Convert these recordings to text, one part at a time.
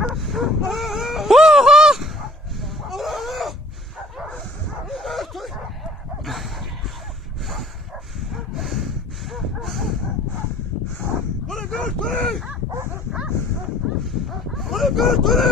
Tony, gör Tony! Tony,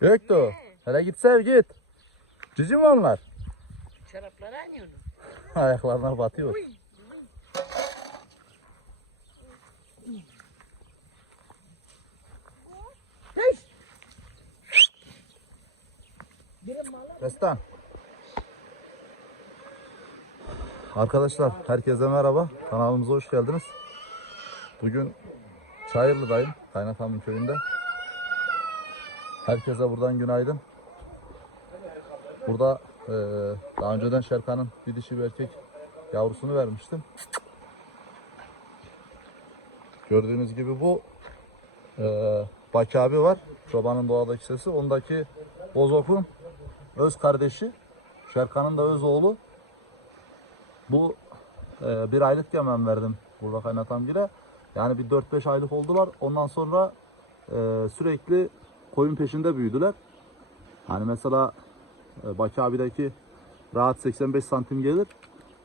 Göktuğ. Hele git sev git. Cici mi onlar? Çorapları onun. Ayaklarına batıyor. Destan. Arkadaşlar herkese merhaba. Kanalımıza hoş geldiniz. Bugün Çayırlı'dayım. Kaynatamın köyünde. Herkese buradan günaydın. Burada eee, daha önceden Şerkan'ın bir dişi bir erkek yavrusunu vermiştim. Gördüğünüz gibi bu eee Baki abi var. Çobanın doğadaki sesi. Ondaki Bozok'un öz kardeşi. Şerkan'ın da öz oğlu. Bu eee, bir aylıkken ben verdim burada kaynatam gire. Yani bir 4-5 aylık oldular. Ondan sonra eee, sürekli koyun peşinde büyüdüler. Hani mesela e, Baki abideki rahat 85 santim gelir.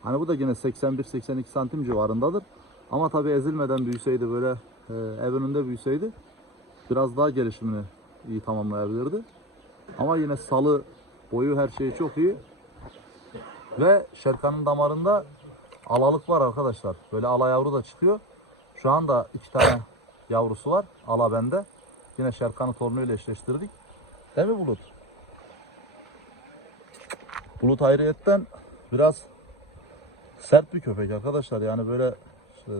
Hani bu da yine 81-82 santim civarındadır. Ama tabi ezilmeden büyüseydi böyle e, ev önünde büyüseydi biraz daha gelişimini iyi tamamlayabilirdi. Ama yine salı boyu her şeyi çok iyi. Ve Şerkan'ın damarında alalık var arkadaşlar. Böyle ala yavru da çıkıyor. Şu anda iki tane yavrusu var. Ala bende. Yine Şerkan'ı torunuyla eşleştirdik. Değil mi Bulut? Bulut ayrıyetten biraz sert bir köpek arkadaşlar. Yani böyle e,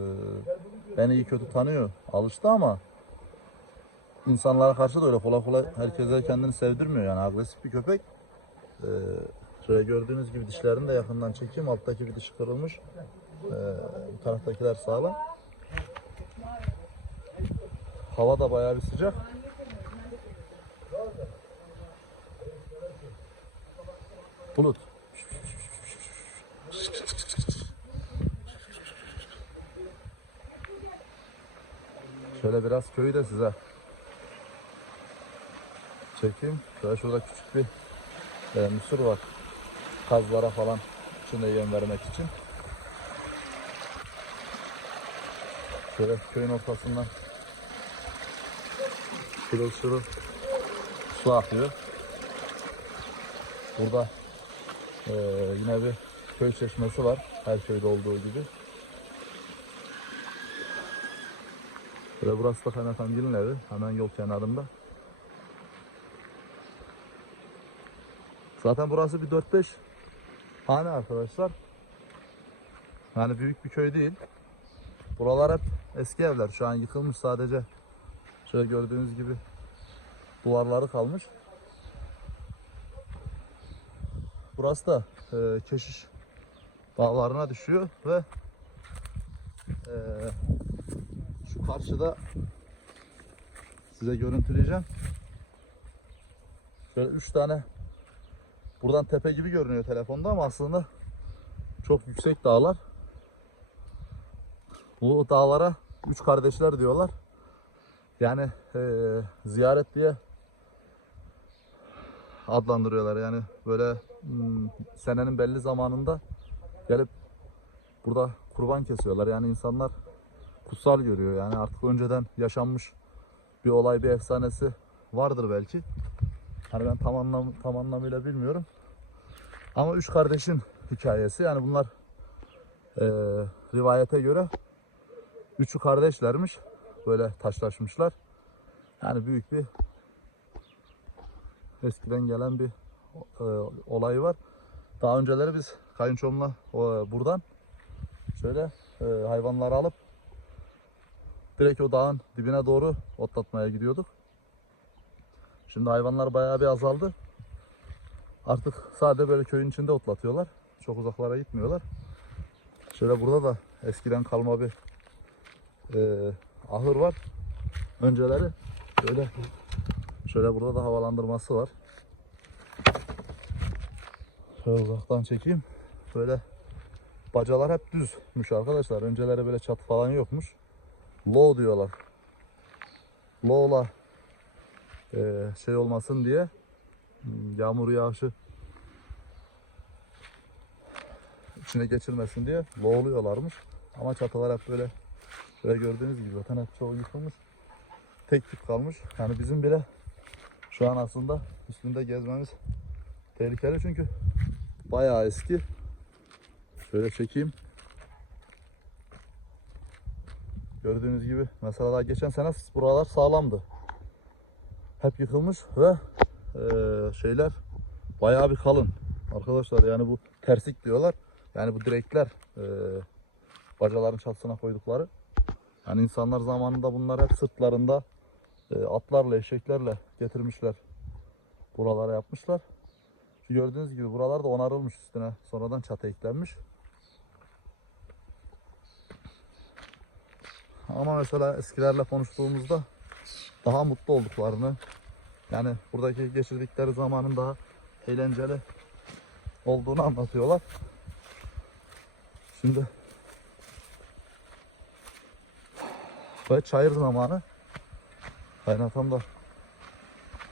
beni iyi kötü tanıyor. Alıştı ama insanlara karşı da öyle kolay kolay herkese kendini sevdirmiyor. Yani agresif bir köpek. E, şöyle gördüğünüz gibi dişlerini de yakından çekeyim. Alttaki bir dişi kırılmış. E, bu taraftakiler sağlam. Hava da bayağı bir sıcak. Bulut. Şöyle biraz köyü de size çekeyim. Şöyle şurada küçük bir e, mısır var. Kazlara falan içinde yem vermek için. Şöyle köyün ortasından şurada şuru su akıyor. Burada ee, yine bir köy çeşmesi var. Her köyde olduğu gibi. Böyle burası da kaynatamgilin evi. Hemen yol kenarında. Zaten burası bir 4-5 hane arkadaşlar. Yani büyük bir köy değil. Buralar hep eski evler. Şu an yıkılmış sadece. Şöyle gördüğünüz gibi duvarları kalmış. Burası da e, keşiş dağlarına düşüyor ve e, şu karşıda size görüntüleyeceğim. Şöyle üç tane buradan tepe gibi görünüyor telefonda ama aslında çok yüksek dağlar. Bu dağlara üç kardeşler diyorlar. Yani e, ziyaret diye adlandırıyorlar. Yani böyle hmm, senenin belli zamanında gelip burada kurban kesiyorlar. Yani insanlar kutsal görüyor. Yani artık önceden yaşanmış bir olay, bir efsanesi vardır belki. Hani ben tam, anlam, tam anlamıyla bilmiyorum. Ama üç kardeşin hikayesi. Yani bunlar eee, rivayete göre üçü kardeşlermiş. Böyle taşlaşmışlar. Yani büyük bir eskiden gelen bir e, olay var. Daha önceleri biz kayınçomla e, buradan şöyle e, hayvanları alıp direkt o dağın dibine doğru otlatmaya gidiyorduk. Şimdi hayvanlar bayağı bir azaldı. Artık sadece böyle köyün içinde otlatıyorlar. Çok uzaklara gitmiyorlar. Şöyle burada da eskiden kalma bir e, ahır var. Önceleri şöyle şöyle burada da havalandırması var. Şöyle uzaktan çekeyim. Böyle bacalar hep düzmüş arkadaşlar. Önceleri böyle çatı falan yokmuş. Low diyorlar. Low'la e, şey olmasın diye hmm, yağmur yağışı içine geçirmesin diye lowluyorlarmış. Ama çatılar hep böyle şöyle gördüğünüz gibi zaten hep çoğu yıkılmış. Tek tük kalmış. Yani bizim bile şu an aslında üstünde gezmemiz tehlikeli çünkü bayağı eski. Şöyle çekeyim. Gördüğünüz gibi mesela daha geçen sene buralar sağlamdı. Hep yıkılmış ve eee, şeyler bayağı bir kalın. Arkadaşlar yani bu tersik diyorlar. Yani bu direkler eee, bacaların çatısına koydukları. Yani insanlar zamanında bunlar hep sırtlarında eee, atlarla, eşeklerle getirmişler. Buralara yapmışlar. Şu gördüğünüz gibi buralar da onarılmış üstüne. Sonradan çatı eklenmiş. Ama mesela eskilerle konuştuğumuzda daha mutlu olduklarını yani buradaki geçirdikleri zamanın daha eğlenceli olduğunu anlatıyorlar. Şimdi ve çayır zamanı kaynatam da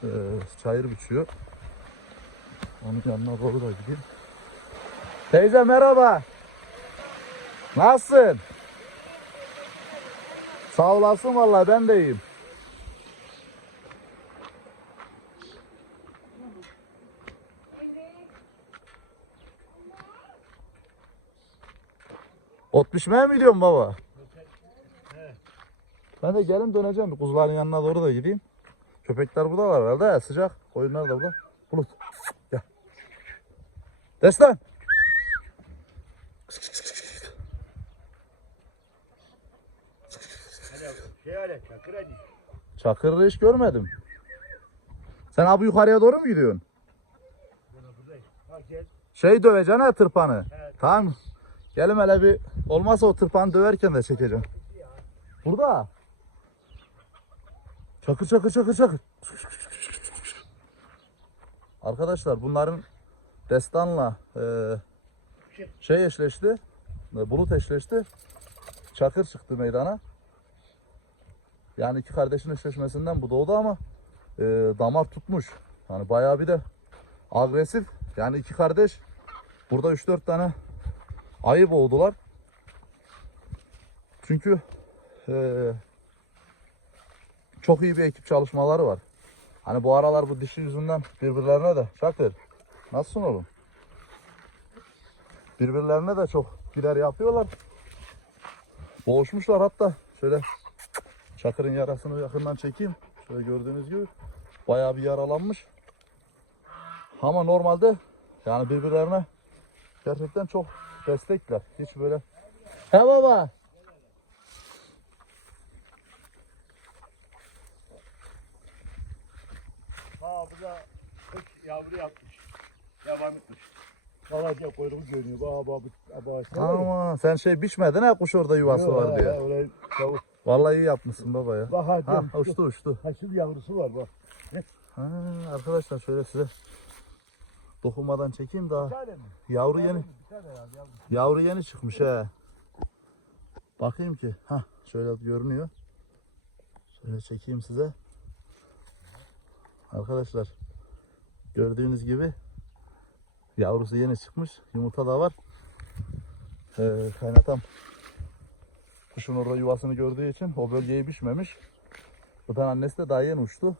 eee çayır biçiyor. Onun yanına doğru da gideyim. Teyze merhaba. Nasılsın? Sağ olasın vallahi ben de iyiyim. Ot biçmeye mi gidiyorsun baba? Ben de gelin döneceğim. Kuzuların yanına doğru da gideyim. Köpekler buradalar herhalde ya sıcak. Koyunlar da burada. Bulut. Gel. Destan. Şey çakır hadi. Çakır'ı hiç görmedim. Sen abi yukarıya doğru mu gidiyorsun? Şey döveceksin ha tırpanı. Evet. Tamam. Gelim hele bir olmazsa o tırpanı döverken de çekeceğim. Burada. Çakır çakır çakır çakır. Arkadaşlar bunların destanla e, şey eşleşti. e, Bulut eşleşti. Çakır çıktı meydana. Yani iki kardeşin eşleşmesinden bu doğdu ama e, damar tutmuş. Yani bayağı bir de agresif. Yani iki kardeş burada 3-4 tane ayı boğdular. Çünkü e, çok iyi bir ekip çalışmaları var. Hani bu aralar bu dişi yüzünden birbirlerine de Şakir nasılsın oğlum? Birbirlerine de çok birer yapıyorlar. Boğuşmuşlar hatta şöyle Çakır'ın yarasını yakından çekeyim. Şöyle gördüğünüz gibi bayağı bir yaralanmış. Ama normalde yani birbirlerine gerçekten çok destekler. Hiç böyle He baba. Ha burada kuş yavru yapmış. Yabanı kuş. Valaca kuyruğu görünüyor. Baba baba baba. Ama sen şey biçmedin ha kuş orada yuvası var diye. Öyle tavuk. Vallahi iyi yapmışsın baba ya. Bak hadi. Ha uçtu uçtu. Haşır yavrusu var bak. Ha, arkadaşlar şöyle size dokunmadan çekeyim daha. Yavru yeni yavru yeni çıkmış he. Bakayım ki. Ha şöyle görünüyor. Şöyle çekeyim size. Arkadaşlar gördüğünüz gibi yavrusu yeni çıkmış. Yumurta da var. Ee, kaynatam kuşun orada yuvasını gördüğü için o bölgeyi biçmemiş. Zaten annesi de daha yeni uçtu.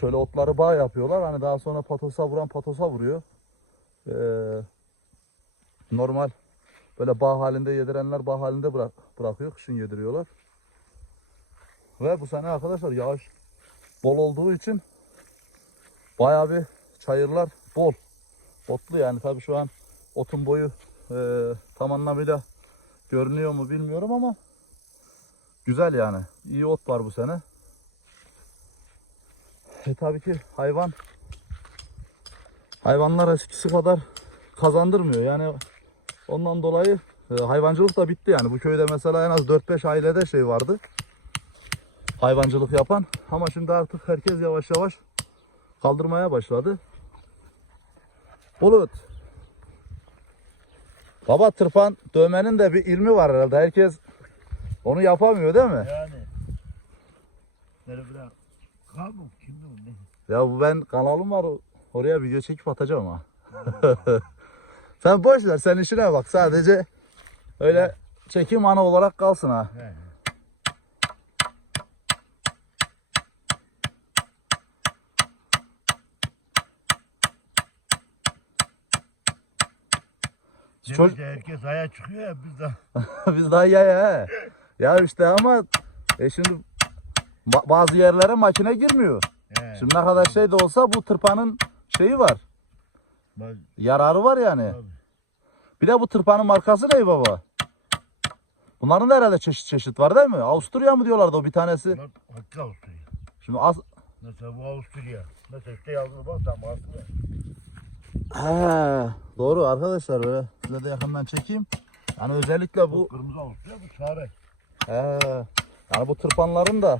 Şöyle otları bağ yapıyorlar. Hani daha sonra patosa vuran patosa vuruyor. Ee, normal böyle bağ halinde yedirenler bağ halinde bırak, bırakıyor. Kışın yediriyorlar. Ve bu sene arkadaşlar yağış bol olduğu için bayağı bir çayırlar bol. Otlu yani tabii şu an otun boyu e, tam anlamıyla görünüyor mu bilmiyorum ama güzel yani. İyi ot var bu sene. E tabii ki hayvan hayvanlar eskisi kadar kazandırmıyor. Yani ondan dolayı e, hayvancılık da bitti yani. Bu köyde mesela en az 4-5 ailede şey vardı. Hayvancılık yapan. Ama şimdi artık herkes yavaş yavaş kaldırmaya başladı. Bulut. Baba tırpan dövmenin de bir ilmi var herhalde. Herkes onu yapamıyor değil mi? Yani. Nereye bırak? Kalmam kimdi o ne? Ya bu ben kanalım var oraya video çekip atacağım ha. sen boş ver sen işine bak sadece öyle çekim anı olarak kalsın ha. He. Çocuk- herkes aya çıkıyor ya biz de. Biz daha ya ya. Ya işte ama e şimdi ba- bazı yerlere makine girmiyor. He. Şimdi ne kadar şey de olsa bu tırpanın şeyi var. Bak, Yararı var yani. tabii. Bir de bu tırpanın markası ne baba? Bunların da herhalde çeşit çeşit var değil mi? Avusturya mı diyorlardı o bir tanesi? Bunlar haklı Avusturya. Şimdi az... Mesela bu Avusturya. Mesela işte yazılı bak tam Avusturya. He, doğru arkadaşlar böyle size de yakından çekeyim. Yani özellikle Bu kırmızı Avusturya bu sarı. he, yani bu tırpanların da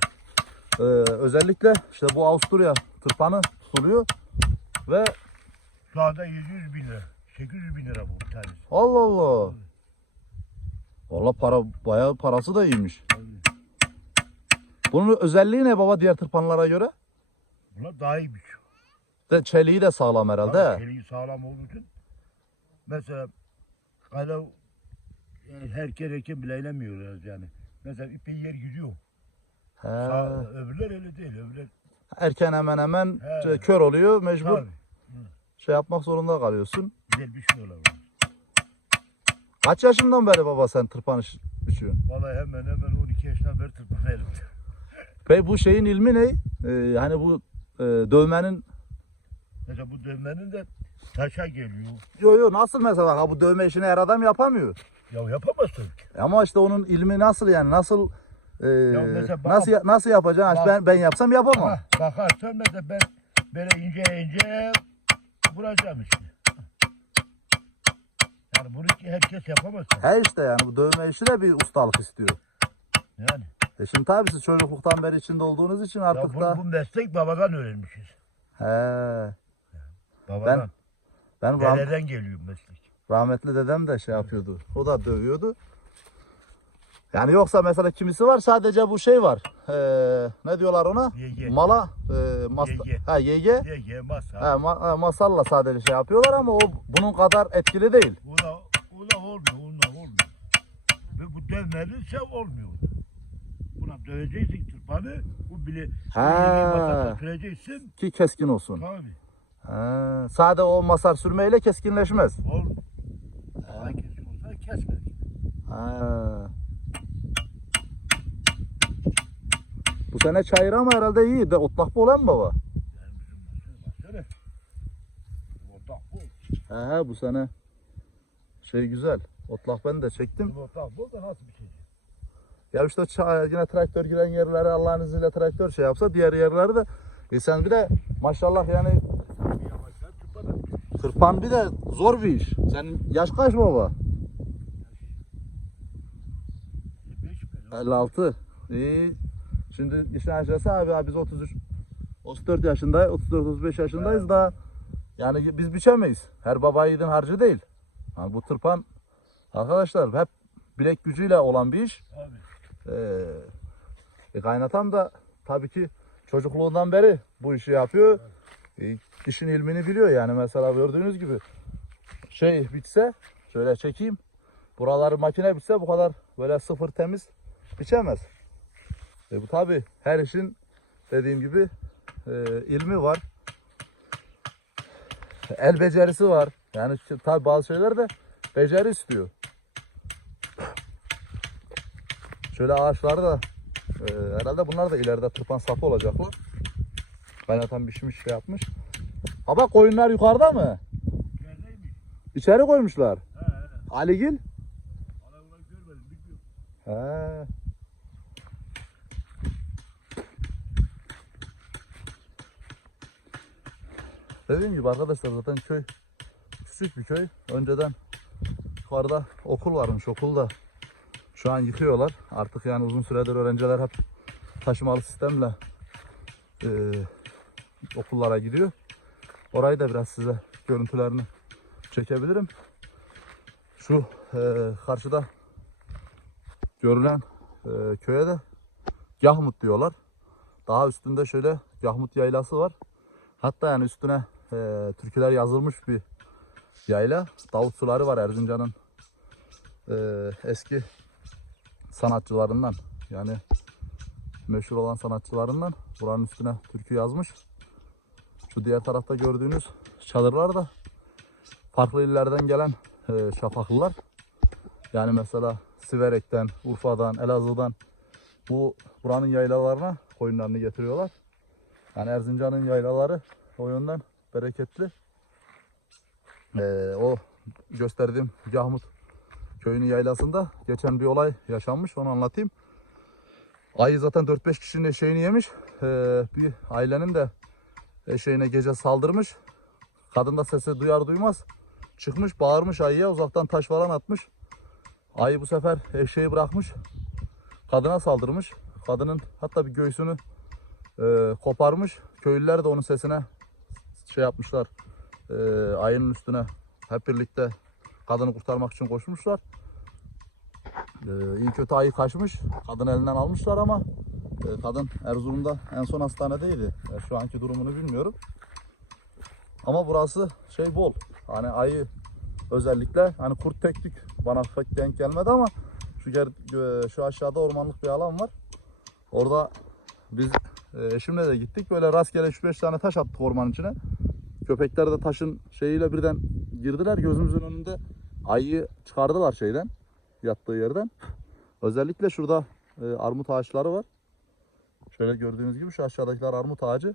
e, özellikle işte bu Avusturya tırpanı tutuluyor ve Şu anda 700 bin lira. 800 bin lira bu bir tanesi. Allah Allah. Valla para bayağı parası da iyiymiş. Bunun özelliği ne baba diğer tırpanlara göre? Bunlar daha iyiymiş. De çeliği de sağlam herhalde. Çeliği sağlam olduğu için. Mesela kale yani herkes herkes bileylemiyoruz yani. Mesela ipi yer gidiyor. He. Sağ, öbürler öyle değil. Öbürler Erken hemen hemen He. şey, kör oluyor mecbur tabii. şey yapmak zorunda kalıyorsun. Güzel biçmiyorlar. onu. Kaç yaşından beri baba sen tırpan biçiyorsun? Vallahi hemen hemen 12 yaşından beri tırpan elimde. Peki bu şeyin ilmi ne? Ee, hani bu e, dövmenin Mesela bu dövmenin de taşa geliyor. yo yo nasıl mesela ha bu dövme işini her adam yapamıyor. Ya yapamazsın ki. Ama işte onun ilmi nasıl yani nasıl e, mesela bak- nasıl ya- nasıl yapacaksın? bak- ben ben yapsam yapamam. Ha, bakarsan mesela ben böyle ince ince vuracağım işte. Yani bunu ki herkes yapamaz. tabii. He işte yani bu dövme işi de bir ustalık istiyor. Yani. E şimdi tabii siz çocukluktan beri içinde olduğunuz için Ya artık bu, da bu meslek babadan öğrenmişiz. he Babadan. ben rah- Dededen geliyor meslek. rahmetli dedem de şey yapıyordu. O da dövüyordu. Yani yoksa mesela kimisi var sadece bu şey var. Ee, ne diyorlar ona? YG. Mala e, mas YG. ha YG. Ye ye masa. Ha, ma- ha, masalla sadece şey yapıyorlar ama o bunun kadar etkili değil. Ula, ula olmuyor, ula olmuyor. Ve bu dövmeliyse olmuyor. Buna döveceksin tırpanı, bu bile Ha. süreceksin. Ki keskin olsun. Tabii, Ha, sade o masar sürmeyle keskinleşmez. olsa kesmez. Ha. Bu sene çayır ama herhalde iyi. De otlak bol hem baba. Bu. He he bu sene şey güzel. Otlak ben de çektim. Otak bu da nasıl bir şey? Ya işte ça- yine traktör giren yerlere Allah'ın izniyle traktör şey yapsa diğer yerleri de e sen bir de maşallah yani. Bir de zor bir iş. Sen yaş kaç baba? Beş mi? 56. İyi. Şimdi işin aşağısı abi, abi biz 33 34 yaşındayız, 34 35 yaşındayız Evet. da yani biz biçemeyiz. Her baba yiğidin harcı değil. Yani bu tırpan arkadaşlar hep bilek gücüyle olan bir iş. Abi. Ee, e, kaynatam da tabii ki çocukluğundan beri bu işi yapıyor. E, işin ilmini biliyor yani mesela gördüğünüz gibi şey bitse şöyle çekeyim. Buraları makine bitse bu kadar böyle sıfır temiz biçemez. E, bu tabii her işin dediğim gibi e, ilmi var. El becerisi var. Yani tabii bazı şeyler de beceri istiyor. Şöyle ağaçları da Ee, herhalde bunlar da ileride tırpan sapı olacaklar. Kaynatan pişmiş şey yapmış. Ha bak koyunlar yukarıda mı? Neredeymiş? İçeri koymuşlar. He he. Aligil. Ulan görmedim bilmiyorum. He. Dediğim gibi arkadaşlar zaten köy küçük bir köy. Önceden yukarıda okul varmış. Okulda şu an yıkıyorlar. Artık yani uzun süredir öğrenciler hep taşımalı sistemle e, okullara gidiyor. Orayı da biraz size görüntülerini çekebilirim. Şu e, karşıda görülen e, köye de Yahmut diyorlar. Daha üstünde şöyle Yahmut yaylası var. Hatta yani üstüne e, türküler yazılmış bir yayla. Davut suları var Erzincan'ın e, eski sanatçılarından. Yani meşhur olan sanatçılarından buranın üstüne türkü yazmış. Şu diğer tarafta gördüğünüz çadırlar da farklı illerden gelen e, şafaklılar. Yani mesela Siverek'ten, Urfa'dan, Elazığ'dan bu buranın yaylalarına koyunlarını getiriyorlar. Yani Erzincan'ın yaylaları o yönden bereketli. Ee, o gösterdiğim Yahmut köyünün yaylasında geçen bir olay yaşanmış onu anlatayım. Ayı zaten 4-5 kişinin eşeğini yemiş. Ee, bir ailenin de eşeğine gece saldırmış. Kadın da sesi duyar duymaz çıkmış bağırmış ayıya uzaktan taş falan atmış. Ayı bu sefer eşeği bırakmış. Kadına saldırmış. Kadının hatta bir göğsünü e, koparmış. Köylüler de onun sesine şey yapmışlar. E, ayının üstüne hep birlikte kadını kurtarmak için koşmuşlar. E, iyi kötü ayı kaçmış. Kadını elinden almışlar ama kadın Erzurum'da en son hastanedeydi. E, şu anki durumunu bilmiyorum. Ama burası şey bol. Hani ayı özellikle hani kurt tek bana pek denk gelmedi ama şu ger- şu aşağıda ormanlık bir alan var. Orada biz e, eşimle de gittik. Böyle rastgele 3-5 tane taş attık ormanın içine. Köpekler de taşın şeyiyle birden girdiler. Gözümüzün önünde ayıyı çıkardılar şeyden. Yattığı yerden. Özellikle şurada e, armut ağaçları var. Şöyle gördüğünüz gibi şu aşağıdakiler armut ağacı.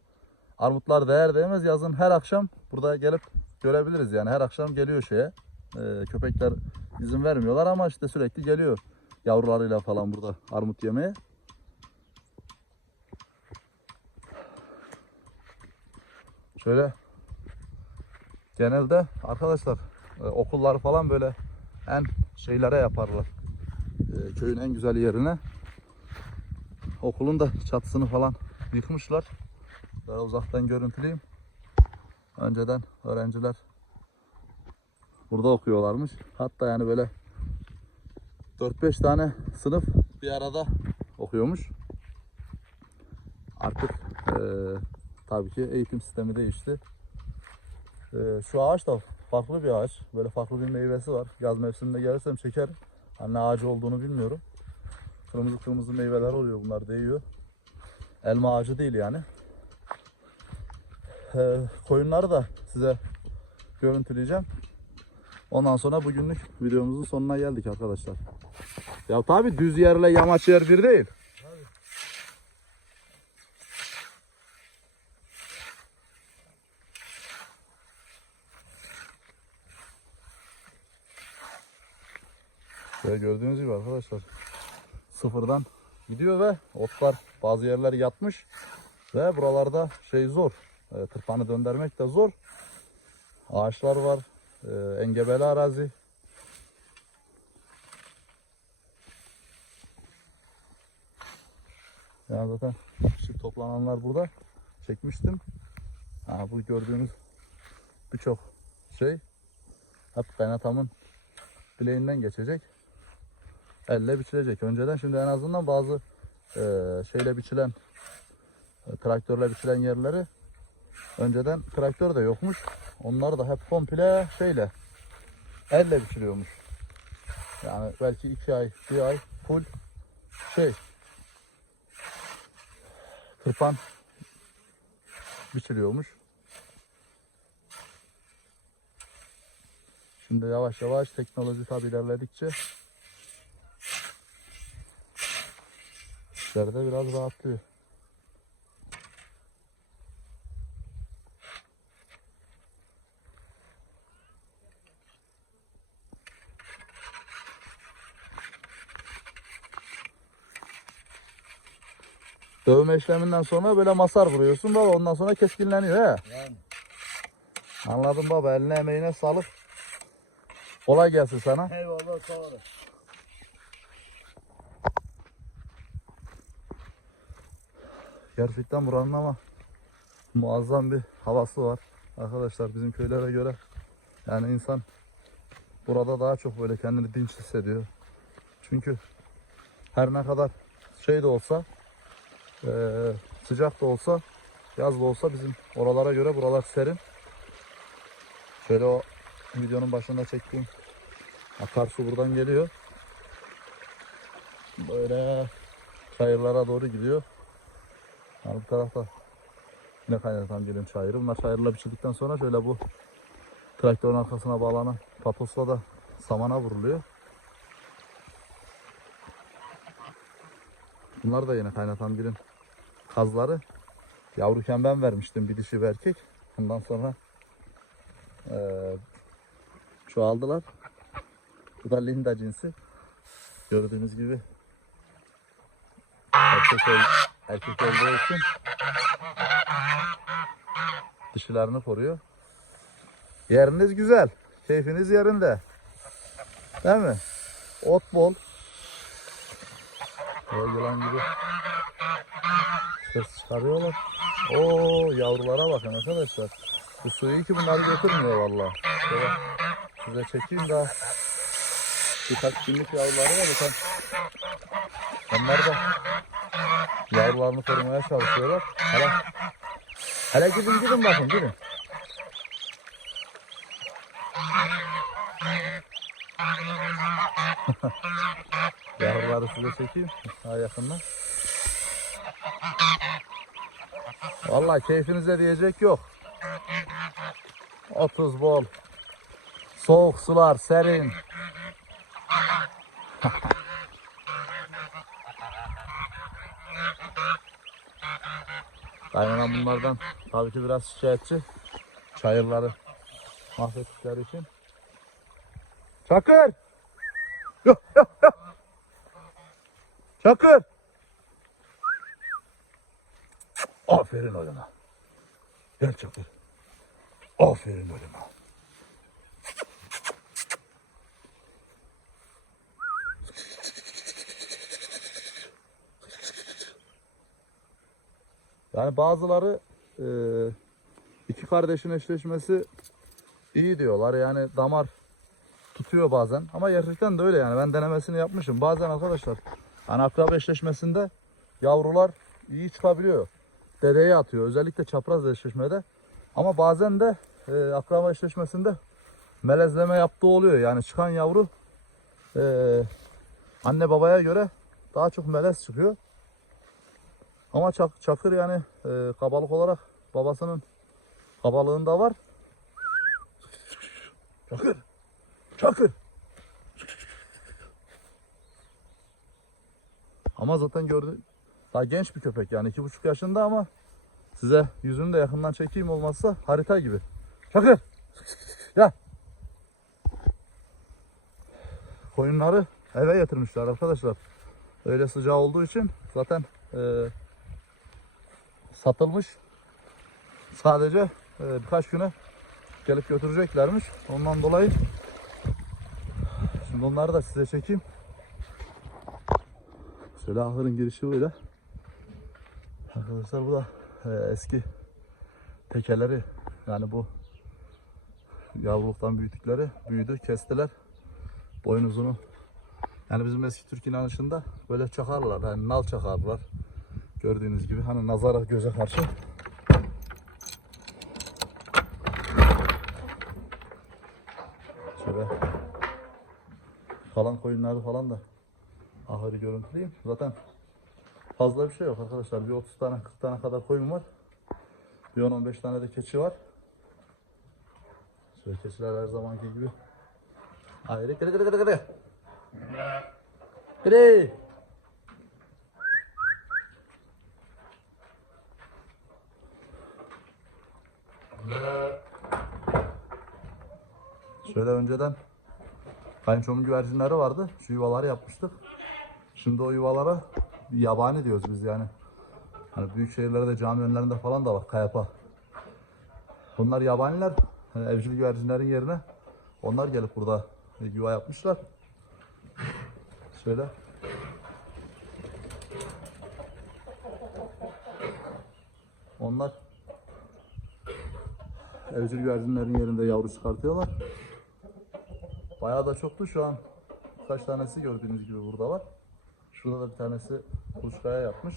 Armutlar değer değmez yazın her akşam burada gelip görebiliriz yani her akşam geliyor şeye. Ee, köpekler izin vermiyorlar ama işte sürekli geliyor yavrularıyla falan burada armut yemeye. Şöyle genelde arkadaşlar e, okullar falan böyle en şeylere yaparlar. E, köyün en güzel yerine. Okulun da çatısını falan yıkmışlar. Daha uzaktan görüntüleyeyim. Önceden öğrenciler burada okuyorlarmış. Hatta yani böyle 4-5 tane sınıf bir arada okuyormuş. Artık eee tabii ki eğitim sistemi değişti. Eee, şu ağaç da farklı bir ağaç. Böyle farklı bir meyvesi var. Yaz mevsiminde gelirsem çeker. Hani ağacı olduğunu bilmiyorum. Kırmızı kırmızı meyveler oluyor bunlar değiyor. Elma ağacı değil yani. Ee, koyunları da size görüntüleyeceğim. Ondan sonra bugünlük videomuzun sonuna geldik arkadaşlar. Ya tabi düz yerle yamaç yer bir değil. Şöyle gördüğünüz gibi arkadaşlar sıfırdan gidiyor ve otlar bazı yerler yatmış ve buralarda şey zor. E, tırpanı döndürmek de zor. Ağaçlar var. E, engebeli arazi. Yani zaten şu toplananlar burada çekmiştim. Ha, bu gördüğünüz birçok şey hep kaynatamın bileğinden geçecek. Elle biçilecek. Önceden şimdi en azından bazı e, şeyle biçilen e, traktörle biçilen yerleri önceden traktör de yokmuş. Onlar da hep komple şeyle elle biçiliyormuş. Yani belki iki ay, bir ay full şey tırpan biçiliyormuş. Şimdi yavaş yavaş teknoloji tabi ilerledikçe İşlerde biraz rahatlıyor. Dövme işleminden sonra böyle masar vuruyorsun baba ondan sonra keskinleniyor he. Yani Anladım baba eline emeğine sağlık. Kolay gelsin sana. eyvallah sağ olun. Gerçekten buranın ama muazzam bir havası var. Arkadaşlar bizim köylere göre yani insan burada daha çok böyle kendini dinç hissediyor. Çünkü her ne kadar şey de olsa eee, sıcak da olsa yaz da olsa bizim oralara göre buralar serin. Şöyle o videonun başında çektiğim akarsu buradan geliyor. Böyle çayırlara doğru gidiyor. Yani bu tarafta yine kaynatan gelin çayırı. Bunlar çayırla biçildikten sonra şöyle bu traktörün arkasına bağlanan paposla da samana vuruluyor. Bunlar da yine kaynatan gelin kazları. Yavruken ben vermiştim bir dişi bir erkek. Ondan sonra eee çoğaldılar. Bu da Linda cinsi. Gördüğünüz gibi erkek, erkek olduğu için dişilerini koruyor. Yeriniz güzel. Keyfiniz yerinde. Değil mi? Ot bol. Böyle yılan gibi ses çıkarıyorlar. Oo yavrulara bakın arkadaşlar. Bu suyu ki bunları götürmüyor valla. Şöyle size çekeyim daha. Birkaç günlük yavruları var. Zaten onlar da yavrularını korumaya çalışıyorlar. Hele, hele gidin gidin bakın gidin. Yavruları size çekeyim daha yakından. Vallahi keyfinize diyecek yok. 30 bol. Soğuk sular, serin. Kaynanam bunlardan tabii ki biraz şikayetçi. Çayırları mahvettikleri için. Çakır! Yok yok yok! Çakır! Aferin oğluma. Gel Çakır. Aferin oğluma. Yani bazıları e, iki kardeşin eşleşmesi iyi diyorlar. Yani damar tutuyor bazen. Ama gerçekten de öyle yani. Ben denemesini yapmışım. Bazen arkadaşlar hani akraba eşleşmesinde yavrular iyi çıkabiliyor. Dedeye atıyor. Özellikle çapraz eşleşmede. Ama bazen de e, akraba eşleşmesinde melezleme yaptığı oluyor. Yani çıkan yavru e, anne babaya göre daha çok melez çıkıyor. Ama çak, Çakır yani e, kabalık olarak babasının kabalığında var. Çakır! Çakır! Ama zaten gördü daha genç bir köpek yani iki buçuk yaşında ama size yüzünü de yakından çekeyim olmazsa harita gibi. Çakır! Gel! Koyunları eve getirmişler arkadaşlar. Öyle sıcağı olduğu için zaten e, satılmış. Sadece e, birkaç güne gelip götüreceklermiş. Ondan dolayı şimdi onları da size çekeyim. Şöyle ahırın girişi böyle. Arkadaşlar bu da e, eski tekeleri yani bu yavruluktan büyüdükleri büyüdü kestiler boynuzunu yani bizim eski Türk inanışında böyle çakarlar yani nal çakarlar gördüğünüz gibi hani nazara göze karşı. Şöyle kalan koyunları falan da ahırı görüntüleyeyim. Zaten fazla bir şey yok arkadaşlar. Bir 30 tane 40 tane kadar koyun var. Bir 10-15 tane de keçi var. Şöyle keçiler her zamanki gibi. Ayrı kırı kırı kırı kırı kırı Şöyle önceden kayınçomun güvercinleri vardı. Şu yuvaları yapmıştık. Şimdi o yuvalara yabani diyoruz biz yani. Hani büyük şehirlerde cami önlerinde falan da var kayapa. Bunlar yabaniler. Hani evcil güvercinlerin yerine onlar gelip burada yuva yapmışlar. Şöyle. Onlar evcil güvercinlerin yerinde yavru çıkartıyorlar. Bayağı da çoktu şu an. Kaç tanesi gördüğünüz gibi burada var. Şurada da bir tanesi kuluçkaya yapmış.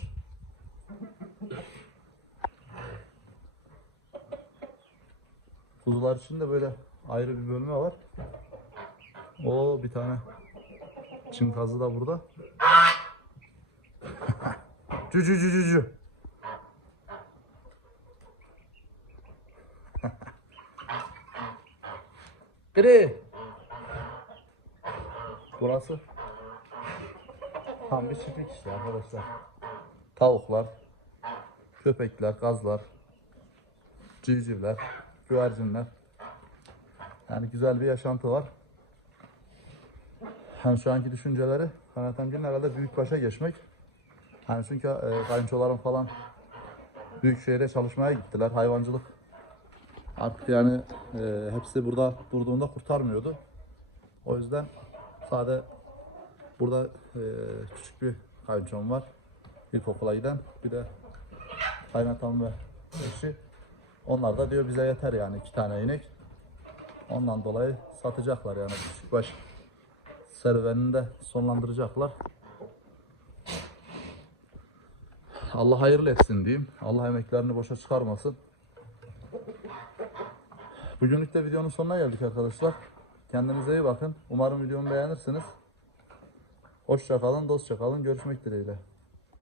Kuzular için de böyle ayrı bir bölme var. O bir tane çim kazı da burada. cü cü cü cü cü. Biri. Burası tam bir çiftlik işte arkadaşlar. Tavuklar, köpekler, kazlar, civcivler, güvercinler. Yani güzel bir yaşantı var. Hem şu anki düşünceleri Kanat Emgin herhalde büyükbaşa geçmek. Hani çünkü e, kayınçolarım falan büyük şehre çalışmaya gittiler. Hayvancılık artık yani e, hepsi burada durduğunda kurtarmıyordu. O yüzden sade burada e, küçük bir kayınçom var. İlkokula giden. Bir de kaynatam ve eşi. Onlar da diyor bize yeter yani iki tane inek. Ondan dolayı satacaklar yani küçük baş serüvenini de sonlandıracaklar. Allah hayırlı etsin diyeyim. Allah emeklerini boşa çıkarmasın. Bugünlük de videonun sonuna geldik arkadaşlar. Kendinize iyi bakın. Umarım videomu beğenirsiniz. Hoşça kalın, dostça kalın. Görüşmek dileğiyle.